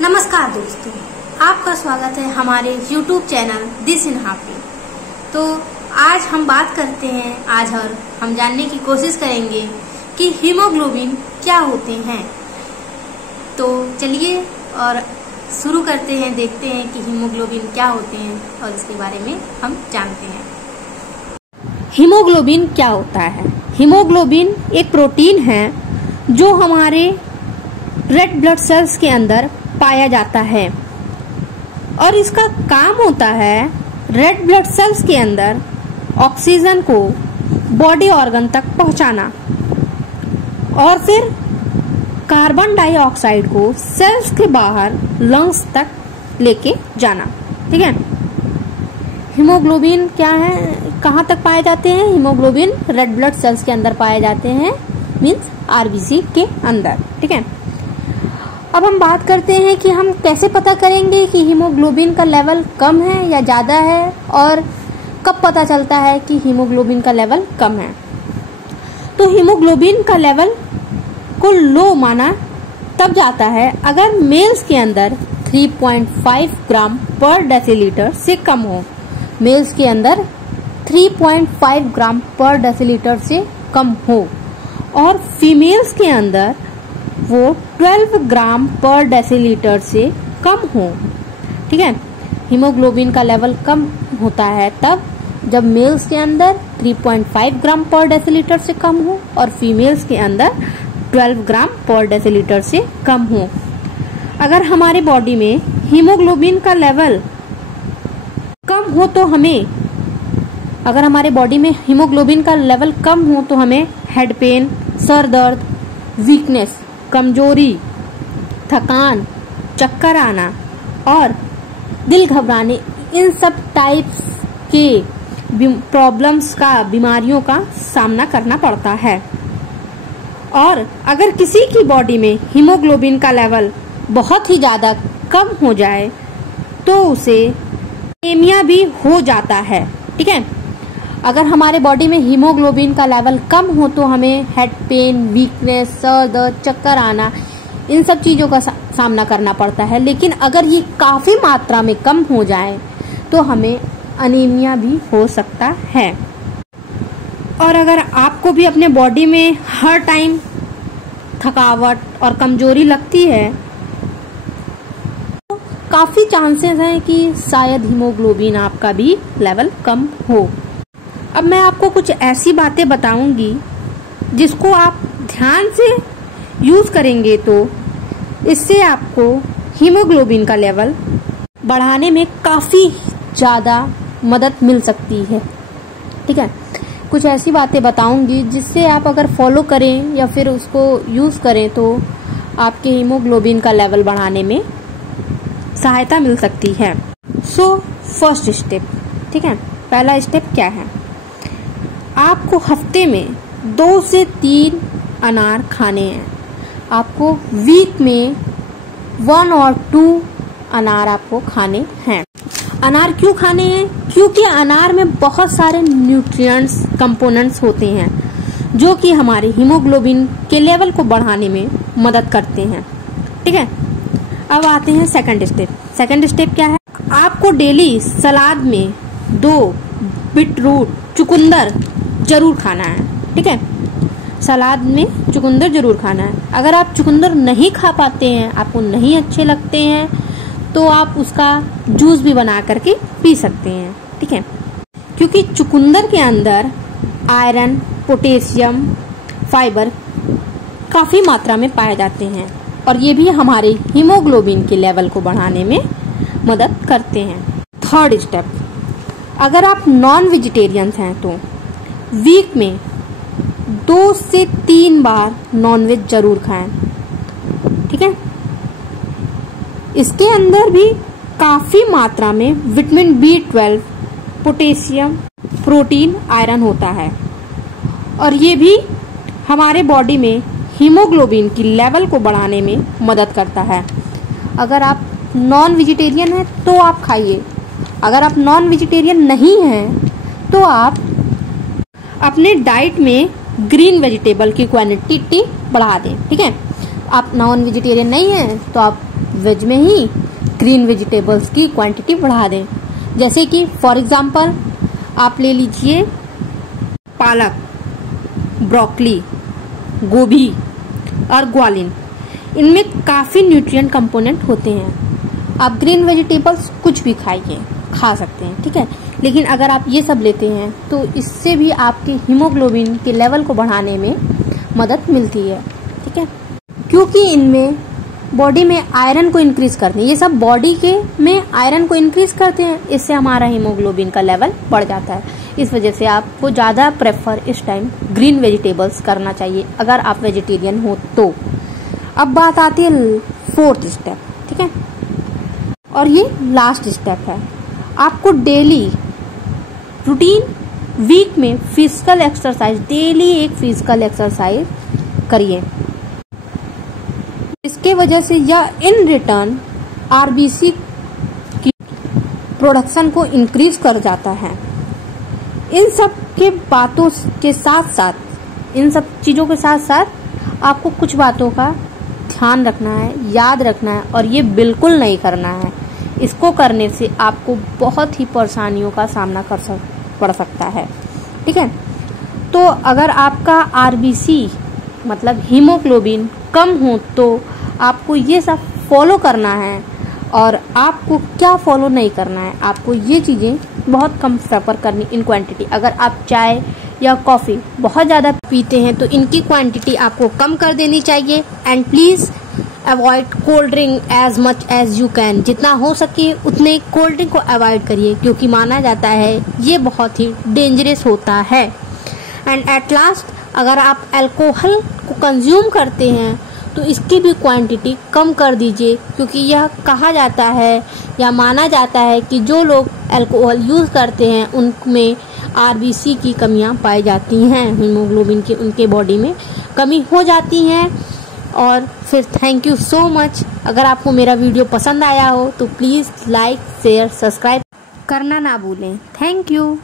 नमस्कार दोस्तों, आपका स्वागत है हमारे YouTube चैनल दिस इन हाफी। तो आज हम बात करते हैं और हम जानने की कोशिश करेंगे कि हीमोग्लोबिन क्या होते हैं। तो चलिए और शुरू करते हैं, देखते हैं कि हीमोग्लोबिन क्या होते हैं और इसके बारे में हम जानते हैं। हीमोग्लोबिन क्या होता है? हीमोग्लोबिन एक प्रोटीन है जो हमारे रेड ब्लड सेल्स के अंदर पाया जाता है और इसका काम होता है रेड ब्लड सेल्स के अंदर ऑक्सीजन को बॉडी ऑर्गन तक पहुंचाना और फिर कार्बन डाइऑक्साइड को सेल्स के बाहर लंग्स तक लेके जाना। ठीक है। हीमोग्लोबिन क्या है, कहाँ तक पाए जाते हैं? हीमोग्लोबिन रेड ब्लड सेल्स के अंदर पाए जाते हैं, मीन्स आरबीसी के अंदर। ठीक है। अब हम बात करते हैं कि हम कैसे पता करेंगे कि हीमोग्लोबिन का लेवल कम है या ज्यादा है, और कब पता चलता है कि हीमोग्लोबिन का लेवल कम है। तो हीमोग्लोबिन का लेवल को लो माना तब जाता है अगर मेल्स के अंदर 3.5 ग्राम पर डेसीलीटर से कम हो। मेल्स के अंदर 3.5 ग्राम पर डेसीलीटर से कम हो और फीमेल्स के अंदर वो 12 ग्राम पर डेसीलीटर से कम हो। ठीक है। हीमोग्लोबिन का लेवल कम होता है तब जब मेल्स के अंदर 3.5 ग्राम पर डेसीलीटर से कम हो और फीमेल्स के अंदर 12 ग्राम पर डेसीलीटर से कम हो। अगर हमारे बॉडी में हीमोग्लोबिन का लेवल कम हो तो हमें हेड पेन, सर दर्द, वीकनेस, कमजोरी, थकान, चक्कर आना और दिल घबराने, इन सब टाइप्स के प्रॉब्लम्स का, बीमारियों का सामना करना पड़ता है। और अगर किसी की बॉडी में हीमोग्लोबिन का लेवल बहुत ही ज्यादा कम हो जाए तो उसे एनीमिया भी हो जाता है। ठीक है। अगर हमारे बॉडी में हीमोग्लोबिन का लेवल कम हो तो हमें हेड पेन, वीकनेस, सर दर्द, चक्कर आना, इन सब चीजों का सामना करना पड़ता है। लेकिन अगर ये काफी मात्रा में कम हो जाए तो हमें अनीमिया भी हो सकता है। और अगर आपको भी अपने बॉडी में हर टाइम थकावट और कमजोरी लगती है तो काफी चांसेस हैं कि शायद हीमोग्लोबिन आपका भी लेवल कम हो। अब मैं आपको कुछ ऐसी बातें बताऊंगी जिसको आप ध्यान से यूज करेंगे तो इससे आपको हीमोग्लोबिन का लेवल बढ़ाने में काफी ज्यादा मदद मिल सकती है। ठीक है। कुछ ऐसी बातें बताऊंगी जिससे आप अगर फॉलो करें या फिर उसको यूज करें तो आपके हीमोग्लोबिन का लेवल बढ़ाने में सहायता मिल सकती है। सो फर्स्ट स्टेप, ठीक है, पहला स्टेप क्या है? आपको हफ्ते में 2 से 3 अनार खाने हैं। आपको वीक में 1 और 2 अनार आपको खाने हैं। अनार क्यों खाने हैं? क्योंकि अनार में बहुत सारे न्यूट्रिएंट्स, कंपोनेंट्स होते हैं जो कि हमारे हीमोग्लोबिन के लेवल को बढ़ाने में मदद करते हैं। ठीक है। अब आते हैं सेकंड स्टेप। सेकंड स्टेप क्या है? आपको डेली सलाद में 2 बीटरूट, चुकंदर जरूर खाना है। ठीक है। सलाद में चुकंदर जरूर खाना है। अगर आप चुकंदर नहीं खा पाते हैं, आपको नहीं अच्छे लगते हैं, तो आप उसका जूस भी बना करके पी सकते हैं। ठीक है। क्योंकि चुकंदर के अंदर आयरन, पोटेशियम, फाइबर काफी मात्रा में पाए जाते हैं और ये भी हमारे हीमोग्लोबिन के लेवल को बढ़ाने में मदद करते हैं। थर्ड स्टेप, अगर आप नॉन वेजिटेरियंस हैं तो वीक में 2 से 3 बार नॉनवेज जरूर खाएं। ठीक है। इसके अंदर भी काफी मात्रा में vitamin B12, potassium, protein, iron होता है और ये भी हमारे बॉडी में हीमोग्लोबिन की लेवल को बढ़ाने में मदद करता है। अगर आप नॉन वेजिटेरियन हैं तो आप खाइए। अगर आप नॉन वेजिटेरियन नहीं हैं तो आप अपने डाइट में ग्रीन वेजिटेबल की क्वांटिटी बढ़ा दें। ठीक है। आप नॉन वेजिटेरियन नहीं हैं तो आप वेज में ही ग्रीन वेजिटेबल्स की क्वांटिटी बढ़ा दें। जैसे कि फॉर एग्जांपल आप ले लीजिए पालक, ब्रोकली, गोभी और ग्वालिन। इनमें काफ़ी न्यूट्रिएंट कंपोनेंट होते हैं। आप ग्रीन वेजिटेबल्स कुछ भी खा सकते हैं, ठीक है। लेकिन अगर आप ये सब लेते हैं तो इससे भी आपके हीमोग्लोबिन के लेवल को बढ़ाने में मदद मिलती है, ठीक है। क्योंकि इनमें बॉडी में आयरन को इंक्रीज करते हैं, ये सब बॉडी के में आयरन को इंक्रीज करते हैं, इससे हमारा हीमोग्लोबिन का लेवल बढ़ जाता है। इस वजह से आपको ज़्यादा प्रेफर इस टाइम ग्रीन वेजिटेबल्स करना चाहिए अगर आप वेजिटेरियन हो तो। अब बात आती है 4th स्टेप, ठीक है, और ये लास्ट स्टेप है। आपको डेली रूटीन वीक में फिजिकल एक्सरसाइज, डेली एक फिजिकल एक्सरसाइज करिए। इसके वजह से या इन रिटर्न आरबीसी की प्रोडक्शन को इंक्रीज कर जाता है। इन सब के बातों के साथ साथ, इन सब चीज़ों के साथ साथ आपको कुछ बातों का ध्यान रखना है, याद रखना है, और ये बिल्कुल नहीं करना है। इसको करने से आपको बहुत ही परेशानियों का सामना पड़ सकता है, ठीक है। तो अगर आपका आरबीसी मतलब हीमोग्लोबिन कम हो तो आपको ये सब फॉलो करना है। और आपको क्या फॉलो नहीं करना है, आपको ये चीज़ें बहुत कम प्रेफर करनी इन क्वांटिटी। अगर आप चाय या कॉफ़ी बहुत ज़्यादा पीते हैं तो इनकी क्वांटिटी आपको कम कर देनी चाहिए। And please avoid cold drink as much as you can. जितना हो सके उतने कोल्ड ड्रिंक को अवॉइड करिए, क्योंकि माना जाता है ये बहुत ही डेंजरस होता है। एंड एट लास्ट, अगर आप अल्कोहल को कंज्यूम करते हैं तो इसकी भी क्वांटिटी कम कर दीजिए, क्योंकि यह कहा जाता है या माना जाता है कि जो लोग अल्कोहल यूज़ करते हैं उनमें आरबीसी की कमियां पाई जाती हैं, हीमोग्लोबिन की उनके बॉडी में कमी हो जाती हैं। और फिर थैंक यू सो मच। अगर आपको मेरा वीडियो पसंद आया हो तो प्लीज़ लाइक, शेयर, सब्सक्राइब करना ना भूलें। Thank you.